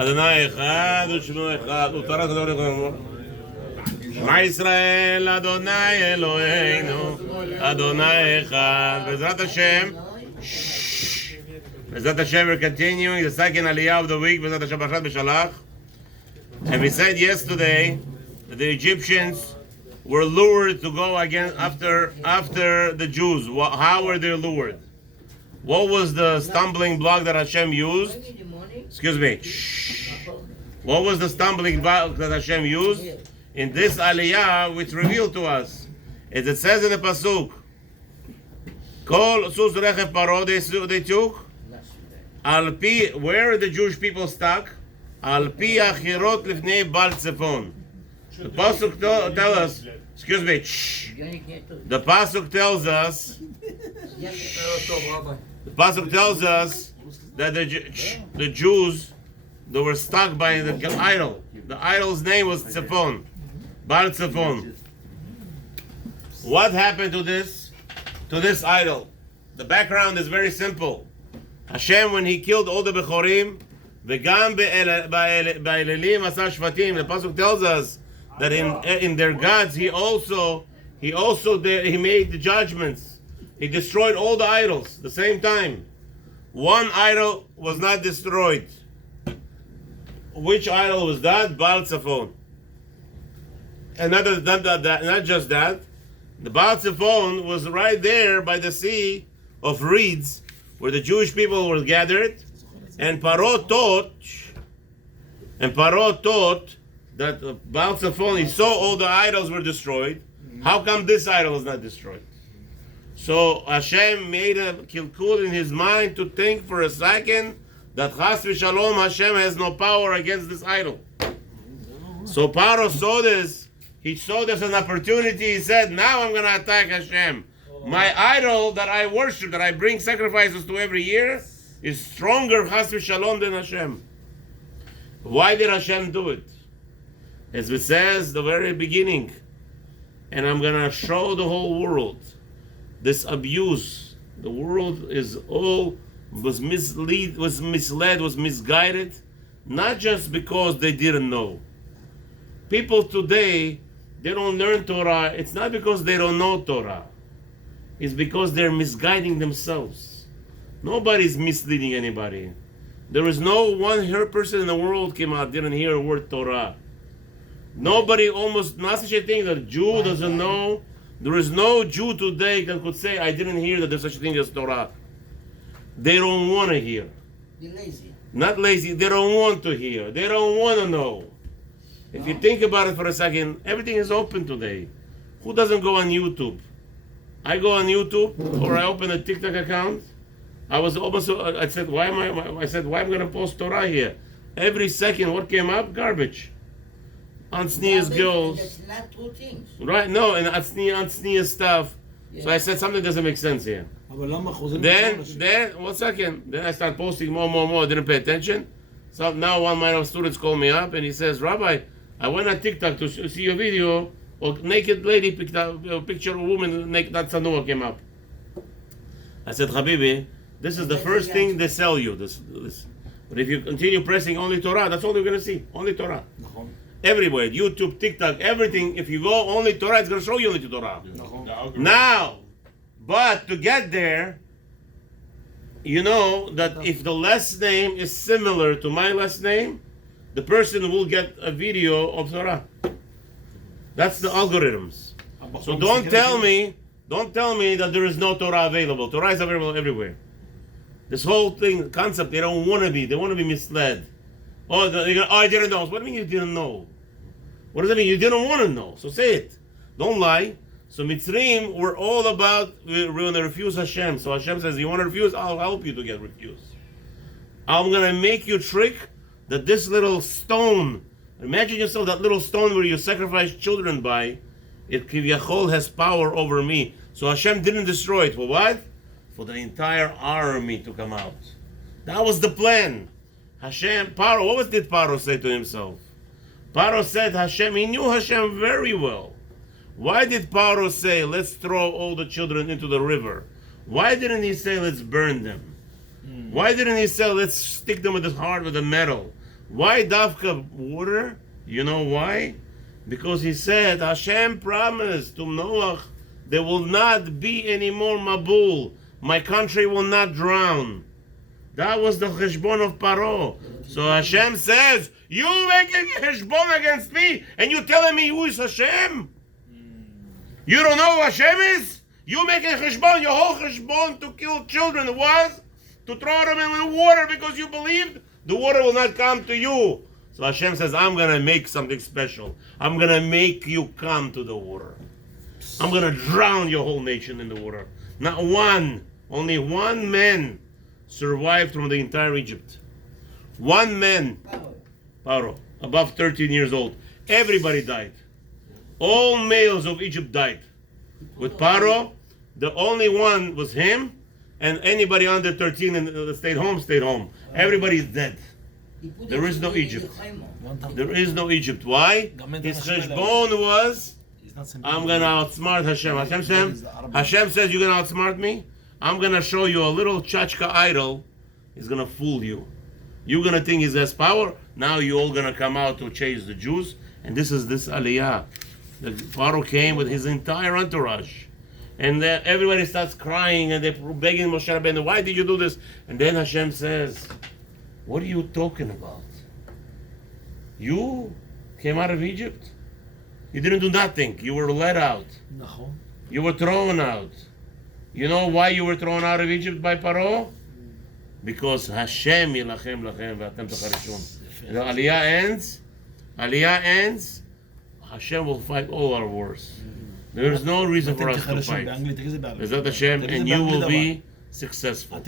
Adonai echad u'shmo echad. Utara Kedor Echad. Shema Yisrael, Adonai Eloheinu, Adonai echad. Bezrat Hashem. Bezrat Hashem, we're continuing the second Aliya of the week. Bezrat Hashem, Parshat B'Shalach. And we said yesterday that the Egyptians were lured to go again after the Jews. How were they lured? What was the stumbling block that Hashem used? Excuse me. What was the stumbling block that Hashem used? In this Aliyah, which revealed to us, as it says in the pasuk, Kol sus rechev paro they took. Al pi, where are the Jewish people stuck? Al pi achirot lifnei Baal Tzefon. The pasuk tell us. Excuse me. The pasuk tells us. The pasuk tells us that the Jews, they were stuck by the idol. The idol's name was Tzefon, Baal Tzefon. What happened to this idol? The background is very simple. Hashem, when He killed all the Bechorim, v'gam ba'elelim asar shvatim. The pasuk tells us that in their gods He made the judgments. He destroyed all the idols at the same time. One idol was not destroyed. Which idol was that? Baal Tzefon. And not just that, the Baal Tzefon was right there by the sea of reeds where the Jewish people were gathered, and Paro taught that Baal Tzefon, he saw all the idols were destroyed. How come this idol is not destroyed? So Hashem made a kilkul in his mind to think for a second that Chas v'Shalom Hashem has no power against this idol. So Paro saw this. He saw this as an opportunity. He said, now I'm going to attack Hashem. My idol that I worship, that I bring sacrifices to every year, is stronger Chas v'Shalom than Hashem. Why did Hashem do it? As it says the very beginning, and I'm going to show the whole world this abuse. The world was misled, was misguided, not just because they didn't know. People today, they don't learn Torah. It's not because they don't know Torah. It's because they're misguiding themselves. Nobody's misleading anybody. There is no one person in the world came out, didn't hear a word Torah. Nobody, almost not such a thing that a Jew doesn't know. There is no Jew today that could say, I didn't hear that there's such a thing as Torah. They don't want to hear. They're lazy. Not lazy, they don't want to hear. They don't want to know. If you think about it for a second, everything is open today. Who doesn't go on YouTube? I go on YouTube, or I open a TikTok account. I said, why am I'm going to post Torah here? Every second, what came up? Garbage. Unsneers girls. That's not two things. Right? No, and unsneer stuff. Yeah. So I said something doesn't make sense here. Then, 1 second. Then I start posting more. I didn't pay attention. So now one of my students called me up and he says, Rabbi, I went on TikTok to see your video. A naked lady picked up a picture of a woman naked. That Sanua came up. I said, Habibi, this is the first thing they sell you. This. But if you continue pressing only Torah, that's all you're going to see. Only Torah. Everywhere, YouTube, TikTok, everything. If you go only Torah, it's going to show you only Torah. Now, but to get there, you know that if the last name is similar to my last name, the person will get a video of Torah. That's the algorithms. So don't tell me that there is no Torah available. Torah is available everywhere. This whole concept, they want to be misled. Oh, I didn't know. What do you mean you didn't know? What does that mean? You didn't want to know. So say it. Don't lie. So Mitzrayim were all about, we're going to refuse Hashem. So Hashem says, you want to refuse? I'll help you to get refused. I'm going to make you trick that this little stone, imagine yourself that little stone where you sacrifice children by, it Kiviyachol has power over me. So Hashem didn't destroy it. For what? For the entire army to come out. That was the plan. What did Paro say to himself? Paro said Hashem, he knew Hashem very well. Why did Paro say, let's throw all the children into the river? Why didn't he say, let's burn them? Why didn't he say, let's stick them with the heart with the metal? Why Dafka water? You know why? Because he said, Hashem promised to Noah, there will not be any more Mabul. My country will not drown. That was the cheshbon of Paro. So Hashem says, you making a cheshbon against me, and you telling me who is Hashem? You don't know who Hashem is? You making a cheshbon, your whole cheshbon to kill children was to throw them in the water because you believed the water will not come to you. So Hashem says, I'm going to make something special. I'm going to make you come to the water. I'm going to drown your whole nation in the water. Not one, only one man survived from the entire Egypt. One man, Paro, above 13 years old. Everybody died. All males of Egypt died. With Paro, the only one was him, and anybody under 13 and stayed home. Everybody's dead. There is no Egypt. There is no Egypt. Why? His cheshbon was, I'm going to outsmart Hashem. Hashem says, you're going to outsmart me? I'm going to show you a little chachka idol. He's going to fool you. You're going to think he has power. Now you're all going to come out to chase the Jews. And this is this Aliya. The Pharaoh came with his entire entourage. And everybody starts crying and they're begging Moshe Rabbeinu, why did you do this? And then Hashem says, what are you talking about? You came out of Egypt. You didn't do nothing. You were let out. No. You were thrown out. You know why you were thrown out of Egypt by Paro? Because Hashem yilachem lachem v'atem tacharishun. And the Aliya ends, Hashem will fight all our wars. There is no reason for us to fight. Bezat Hashem, and you will be successful.